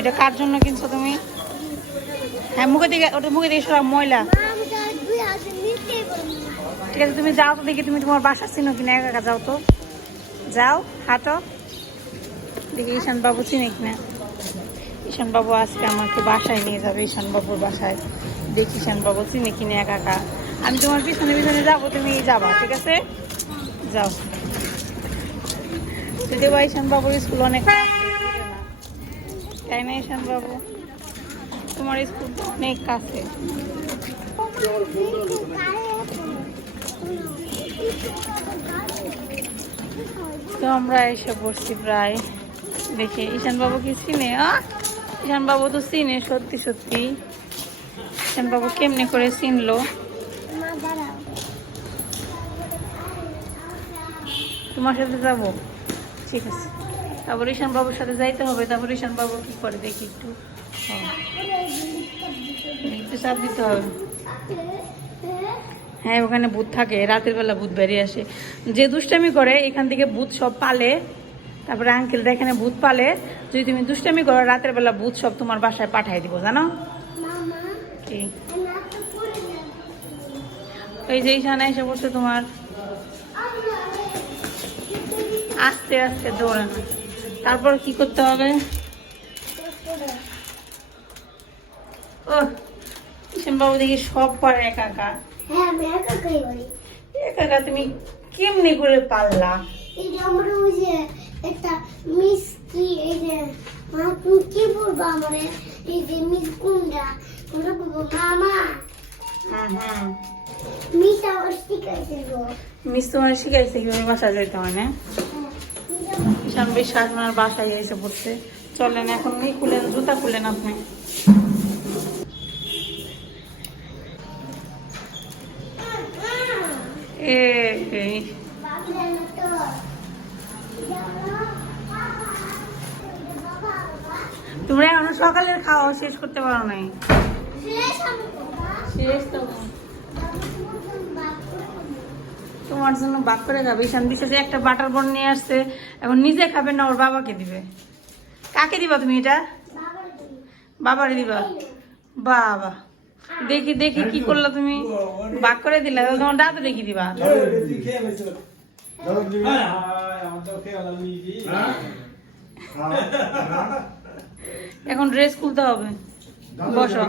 এটা কার জন্য কিনছো তুমি? হ্যাঁ, মুখে দিকে সব ময়লা। ঠিক আছে, তুমি যাও তো দেখি তুমি তোমার বাসা চিনো কিনা, একা একা যাও তো, যাও হাঁটো দেখি ঈশান বাবু চিনে কিনা। ঈশান বাবু আজকে আমাকে বাসায় নিয়ে যাবে, ঈশান বাবুর বাসায়। দেখি ঈশান বাবু চিনে কিনে একা একা। আমি তোমার পিছনে পিছনে যাবো, তুমি যাবা, ঠিক আছে? যাও। যদি বা ঈশান বাবুর স্কুল অনেক কাছে, তাই না ঈশান বাবু? তোমার স্কুল অনেক কাছে। তো আমরা এসে বসছি প্রায়। দেখি ঈশান বাবু কি চিনে? ঈশান বাবু তো চিনে, সত্যি সত্যি। ঈশান বাবু কেমনে করে চিনলো? তোমার সাথে যাবো, ঠিক আছে। তারপর ঈশান বাবুর সাথে যাইতে হবে। তারপর ঈশান বাবু কি করে দেখি একটু। একটু চাপ দিতে হবে। হ্যাঁ, ওখানে ভূত থাকে, রাতের বেলা ভূত বেরিয়ে আসে। যে দুষ্টামি করে এখান থেকে ভূত সব পালে। তারপরে আঙ্কেলরা এখানে ভূত পালে। যদি তুমি দুষ্টামি করো রাতের বেলা ভূত সব তোমার বাসায় পাঠাই দিব, জানো? কি ওই যে ঈশান এসে পড়ছে তোমার। আস্তে আস্তে দৌড়ানো। তারপর কি করতে হবে? ও ঈশান বাবু দেখি সব পারে একা একা। হ্যাঁ, আমি একা করি। একা একা তুমি কেমনি করে পারলা? এই যে আমার ওই যে একটা মিস কি, এই যে মা তুমি কি বলবো আমারে, এই যে মিস কোনটা ওটা বলবো মামা। হ্যাঁ, মিস আমার শিখাইছিল। মিস তোমার শিখাইছে কিভাবে বাসায় যেতে হয় না? ঈশান বিশ্বাস ওনার বাসায় এসে পড়ছে। চলেন এখন খুলেন, জুতা খুলেন আপনি। এই তোমরা এখনো সকালের খাওয়া শেষ করতে পারো নাই? শেষ তো তোমার জন্য বাক করে খাবে। ঈশান বিশেষে একটা বাটার বন নিয়ে আসছে, এখন নিজে খাবে না ওর বাবাকে দিবে। কাকে দিবা তুমি এটা? বাবারে দিবা? বাবা, দেখি দেখি কি করলো তুমি, বাক করে দিলা, তোমার দাদু দেখি দিবা। এখন ড্রেস খুলতে হবে, বসো।